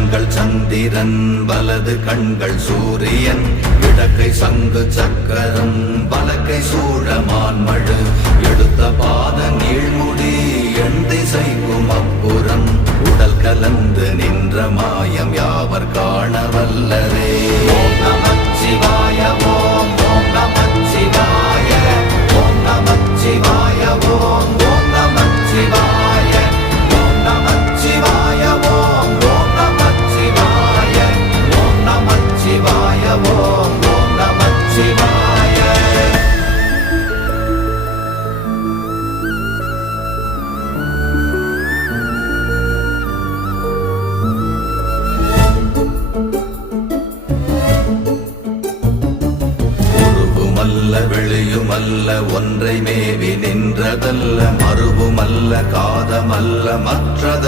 கண்கள் சந்திரன் வலது கண்கள் சூரியன் இடக்கை சங்கு சக்கரம் வலக்கை சூழமான்மழு எடுத்த பாத நீழ்முடி எண் திசைக்கும் அப்புறம் உடல் கலந்து நின்ற மாயம் யாவர் காண வல்லரே. ஓம் நமச்சிவாய ஓம் ஓம் நமச்சிவாய ஓம் நமச்சிவாய ஓம் ஓம் நமச்சிவாய ஓம் நமச்சிவாய ஓம் ஓம் நமச்சிவாய ஓம் நமச்சிவாய ஓம் ஓம் நமச்சிவாய. வெளியுமல்ல ஒன்றை மேவி நின்றதல்ல மறுவுமல்ல காதமல்ல மற்றத